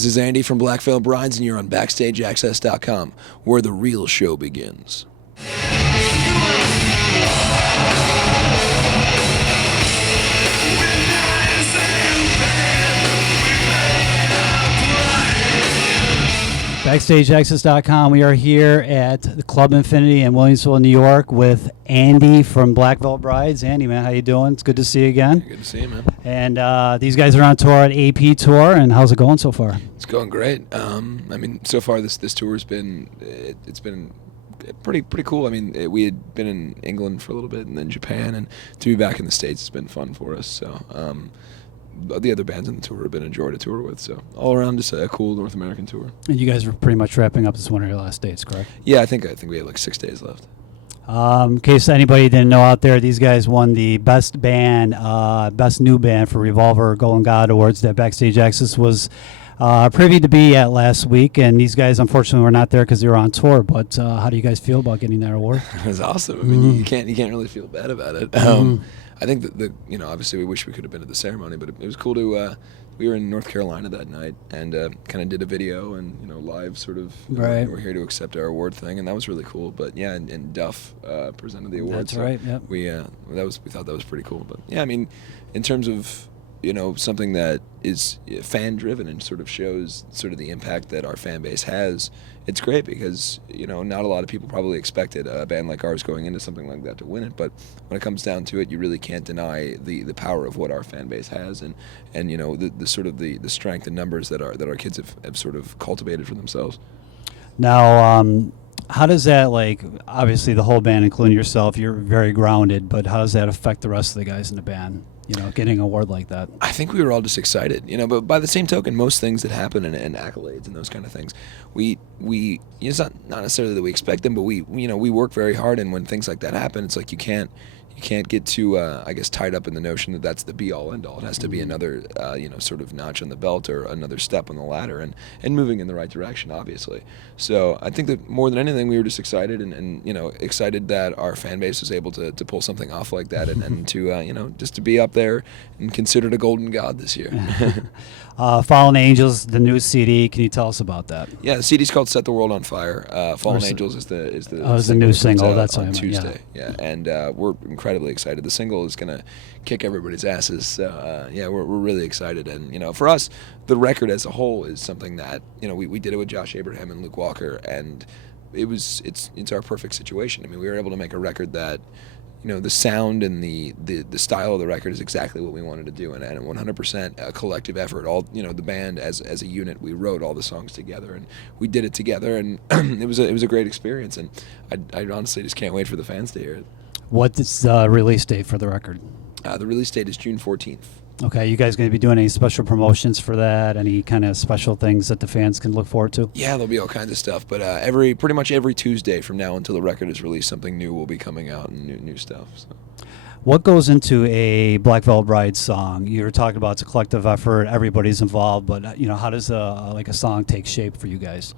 This is Andy from Black Veil Brides, and you're on BackstageAxxess.com, where the real show begins. BackstageAxxess.com. We are here at the Club Infinity in Williamsville, New York, with Andy from Black Veil Brides. Andy, man, how you doing? It's good to see you again. Good to see you, man. And these guys are on tour at AP Tour, and how's it going so far? It's going great. So far this tour has been it's been pretty cool. We had been in England for a little bit, and then Japan, and to be back in the States has been fun for us. So. The other bands on the tour have been enjoyed to tour with, so all around just a cool North American tour. And you guys are pretty much wrapping up this one of your last dates, correct? Yeah, I think we have like 6 days left. In case anybody didn't know out there, these guys won the best new band for Revolver Golden God Awards that Backstage Access was privy to be at last week. And these guys, unfortunately, were not there because they were on tour. But how do you guys feel about getting that award? It was awesome. I mean, you can't really feel bad about it. I think that obviously we wish we could have been at the ceremony, but it was cool to. We were in North Carolina that night and kind of did a video and live sort of. Right. We're here to accept our award thing, and that was really cool. But yeah, and Duff presented the award. That's right. Yep. We thought that was pretty cool. But yeah, I mean, in terms of something that is fan driven and sort of shows sort of the impact that our fan base has. It's great because not a lot of people probably expected a band like ours going into something like that to win it, but when it comes down to it, you really can't deny the power of what our fan base has and the sort of the strength and numbers that our kids have sort of cultivated for themselves. Now, how does that, obviously the whole band, including yourself, you're very grounded, but how does that affect the rest of the guys in the band? Getting an award like that. I think we were all just excited, but by the same token, most things that happen and accolades and those kind of things, we it's not necessarily that we expect them, but we work very hard, and when things like that happen, it's like you can't get too tied up in the notion that that's the be all end all. It has to be another sort of notch on the belt or another step on the ladder and moving in the right direction, obviously. So I think that more than anything, we were just excited and excited that our fan base was able to pull something off like that and to just to be up there and considered a golden god this year. Fallen Angels, the new CD. Can you tell us about that? Yeah, the CD's called "Set the World on Fire." Fallen Angels is the new single. That's on Tuesday. Yeah, and we're incredibly excited. The single is gonna kick everybody's asses. So we're really excited. And for us, the record as a whole is something that we did it with Josh Abraham and Luke Walker, and it's our perfect situation. I mean, we were able to make a record that. The sound and the style of the record is exactly what we wanted to do, and 100% a collective effort. All the band as a unit, we wrote all the songs together, and we did it together, and it was a great experience. And I honestly just can't wait for the fans to hear it. What is the release date for the record? The release date is June 14th. Okay, you guys going to be doing any special promotions for that? Any kind of special things that the fans can look forward to? Yeah, there'll be all kinds of stuff. But pretty much every Tuesday from now until the record is released, something new will be coming out and new stuff. So. What goes into a Black Veil Bride song? You were talking about it's a collective effort, everybody's involved, but how does a song take shape for you guys?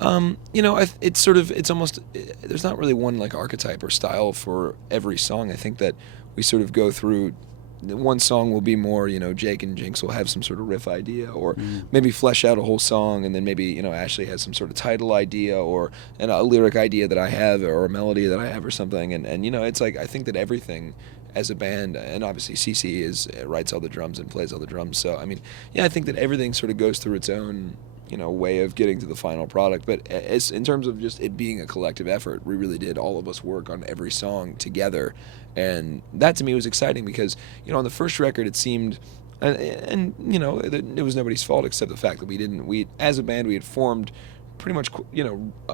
It's almost there's not really one archetype or style for every song. I think that we sort of go through. One song will be more, Jake and Jinx will have some sort of riff idea, or maybe flesh out a whole song, and then maybe, Ashley has some sort of title idea, or a lyric idea that I have, or a melody that I have, or something. And it's like I think that everything as a band, and obviously CC writes all the drums and plays all the drums. So I think that everything sort of goes through its own. Way of getting to the final product. But in terms of just it being a collective effort, we really did all of us work on every song together. And that to me was exciting because, on the first record it seemed, and it was nobody's fault except the fact that we as a band, we had formed pretty much,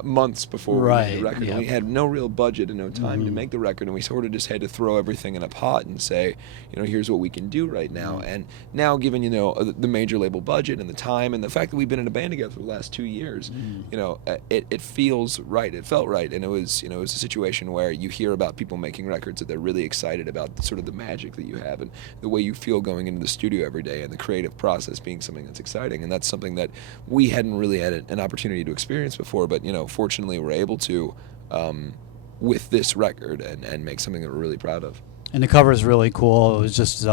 months before we made the record. Yep. And we had no real budget and no time to make the record, and we sort of just had to throw everything in a pot and say, here's what we can do right now. And now, given the major label budget and the time and the fact that we've been in a band together for the last 2 years, it feels right. It felt right, and it was a situation where you hear about people making records that they're really excited about, sort of the magic that you have and the way you feel going into the studio every day, and the creative process being something that's exciting. And that's something that we hadn't really had an opportunity to experience before, but fortunately we're able to with this record and make something that we're really proud of. And the cover is really cool. It was just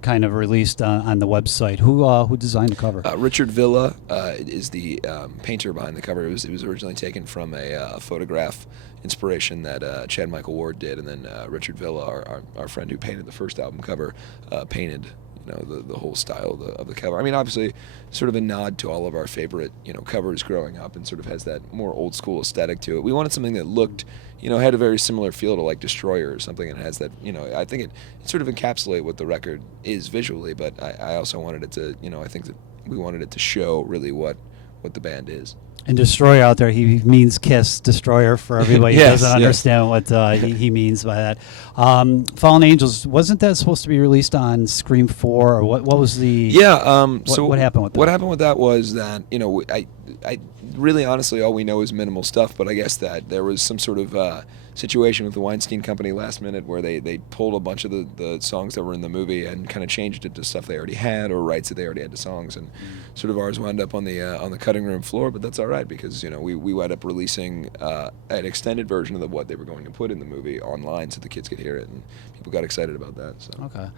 kind of released on the website. Who designed the cover? Richard Villa is the painter behind the cover. It was originally taken from a photograph inspiration that Chad Michael Ward did, and then Richard Villa, our friend who painted the first album cover, painted the whole style of the cover. I mean, obviously, sort of a nod to all of our favorite covers growing up, and sort of has that more old school aesthetic to it. We wanted something that looked, had a very similar feel to like Destroyer or something, and has that, I think it sort of encapsulate what the record is visually, but I also wanted it to, I think that we wanted it to show really what the band is. And Destroyer out there, he means Kiss, Destroyer, for everybody who doesn't understand what he means by that. Fallen Angels, wasn't that supposed to be released on Scream 4, or what was the... Yeah, so what happened with that? What happened with that was that, I really honestly, all we know is minimal stuff, but I guess that there was some sort of situation with the Weinstein Company last minute where they pulled a bunch of the songs that were in the movie and kind of changed it to stuff they already had or rights that they already had to songs, and sort of ours wound up on the cutting room floor, but that's all right because we wound up releasing an extended version of what they were going to put in the movie online so the kids could hear it, and people got excited about that. So. Okay.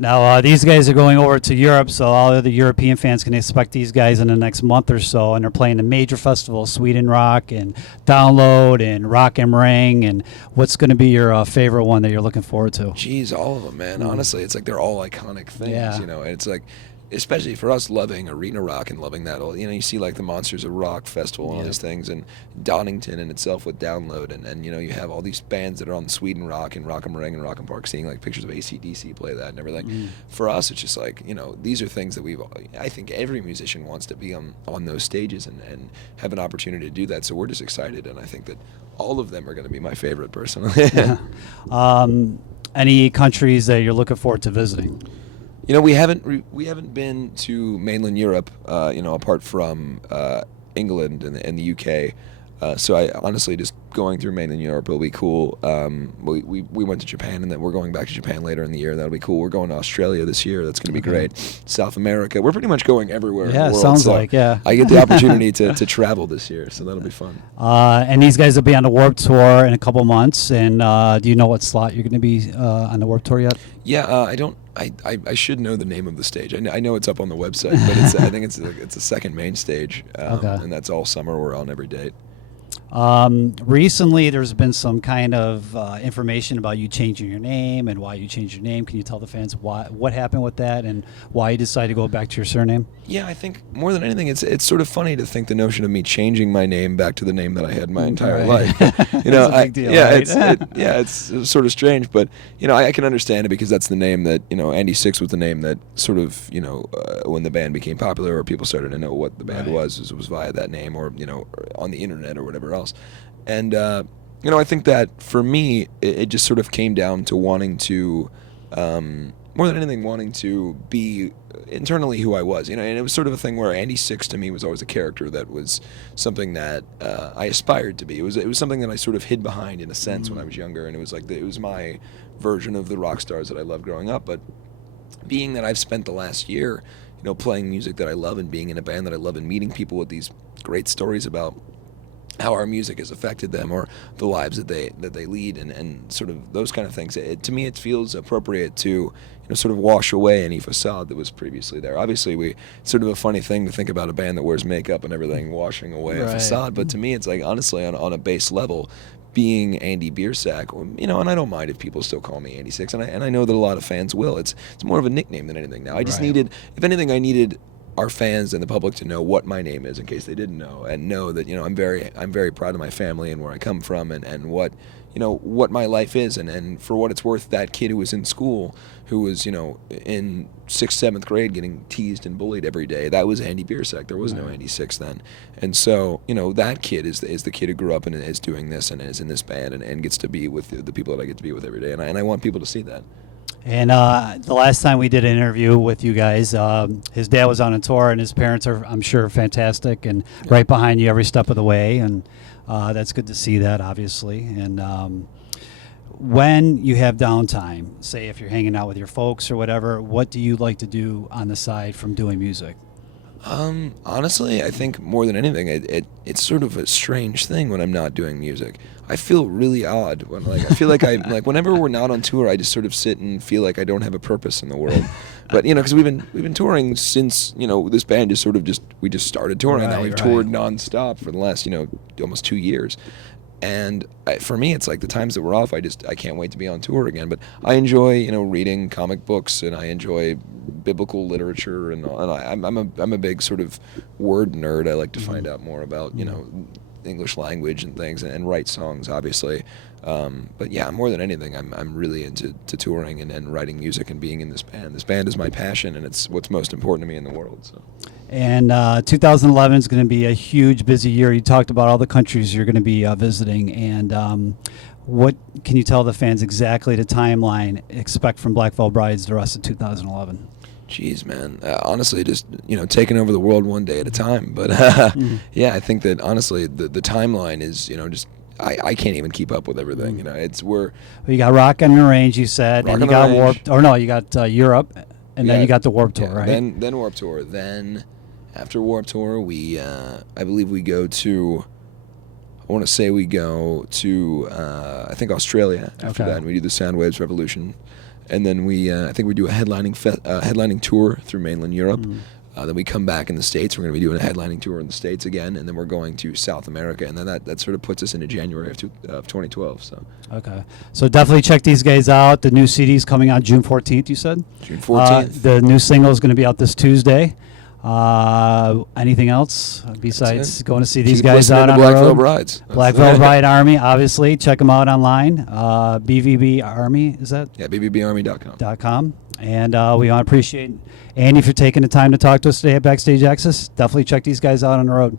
Now, these guys are going over to Europe, so all of the European fans can expect these guys in the next month or so, and they're playing a major festival, Sweden Rock and Download and Rock am Ring, and what's going to be your favorite one that you're looking forward to? Geez, all of them, man. Honestly, it's like they're all iconic things, and it's like, especially for us loving arena rock and loving that, you see like the Monsters of Rock festival and all these things, and Donington in itself with Download, and you have all these bands that are on Sweden Rock and Rock am Ring and Rock am Park, seeing like pictures of AC/DC play that and everything. For us, it's just like, these are things that I think every musician wants to be on those stages and have an opportunity to do that, so we're just excited, and I think that all of them are going to be my favorite personally. Any countries that you're looking forward to visiting? We haven't been to mainland Europe, apart from England and the UK. So I honestly, just going through mainland Europe will be cool. We went to Japan, and then we're going back to Japan later in the year. That'll be cool. We're going to Australia this year. That's going to be great. South America. We're pretty much going everywhere in the world. Sounds so like, yeah. I get the opportunity to travel this year, so that'll be fun. And these guys will be on the Warped Tour in a couple months. And do you know what slot you're going to be on the Warped Tour yet? Yeah, I don't. I should know the name of the stage. I know it's up on the website, but I think it's a second main stage, and that's all summer. We're on every date. Recently, there's been some kind of information about you changing your name and why you changed your name. Can you tell the fans what happened with that and why you decided to go back to your surname? Yeah, I think more than anything, it's sort of funny to think the notion of me changing my name back to the name that I had my entire life. It's a big deal, right? It's sort of strange, but I can understand it because that's the name that Andy Six was the name that sort of when the band became popular or people started to know what the band was via that name or on the internet or whatever else. And I think that for me it just sort of came down to wanting to more than anything wanting to be internally who I was, and it was sort of a thing where Andy Six to me was always a character that was something that I aspired to be. It was something that I sort of hid behind in a sense when I was younger, and it was like it was my version of the rock stars that I loved growing up. But being that I've spent the last year playing music that I love and being in a band that I love and meeting people with these great stories about how our music has affected them or the lives that they lead and sort of those kind of things. To me, it feels appropriate to sort of wash away any facade that was previously there. Obviously, it's sort of a funny thing to think about a band that wears makeup and everything washing away a facade, but to me, it's like honestly on a base level, being Andy Biersack, and I don't mind if people still call me Andy Six, and I know that a lot of fans will. It's more of a nickname than anything now. I just needed, if anything, I needed our fans and the public to know what my name is in case they didn't know, and know that I'm very proud of my family and where I come from and what what my life is, and for what it's worth, that kid who was in school who was in 6th, 7th grade getting teased and bullied every day, that was Andy Biersack. There was no Andy Six then, and so that kid is the kid who grew up and is doing this and is in this band and gets to be with the people that I get to be with every day, and I want people to see that. And the last time we did an interview with you guys, his dad was on a tour, and his parents are, I'm sure, fantastic and right behind you every step of the way. And that's good to see that, obviously. And when you have downtime, say if you're hanging out with your folks or whatever, what do you like to do on the side from doing music? Honestly, I think more than anything, it's sort of a strange thing when I'm not doing music. I feel really odd when I feel like whenever we're not on tour, I just sort of sit and feel like I don't have a purpose in the world. But because we've been touring since this band we just started touring. Now we've toured nonstop for the last almost 2 years. And for me, it's like the times that we're off, I can't wait to be on tour again. But I enjoy, reading comic books, and I enjoy biblical literature, and I'm a big sort of word nerd. I like to find out more about, English language and things, and write songs, obviously. But yeah, more than anything, I'm really into touring and writing music and being in this band. This band is my passion, and it's what's most important to me in the world. So. And 2011 is going to be a huge, busy year. You talked about all the countries you're going to be visiting, and what can you tell the fans exactly the timeline expect from Black Veil Brides the rest of 2011? Jeez, man. Honestly, just taking over the world one day at a time. But yeah, I think that honestly, the timeline is just. I can't even keep up with everything. Well, you got Rock on the Range, you said, and you got Warped. Or no, you got Europe, and then you got the Warped Tour, right? Then Warped Tour. Then after Warped Tour, we I believe we go to. I want to say we go to I think Australia after that, and we do the Soundwaves Revolution, and then I think we do a headlining tour through mainland Europe. Then we come back in the States. We're going to be doing a headlining tour in the States again, and then we're going to South America, and then that sort of puts us into January of 2012. So. Okay. So definitely check these guys out. The new CD's coming out June 14th, you said? June 14th. The new single is going to be out this Tuesday. Anything else besides going to see these guys out on the road? Black Veil Brides. Black Veil Bride Army, obviously. Check them out online. BVB Army, is that? Yeah, BVBArmy.com. And we want to appreciate Andy for taking the time to talk to us today at BackstageAxxess. Definitely check these guys out on the road.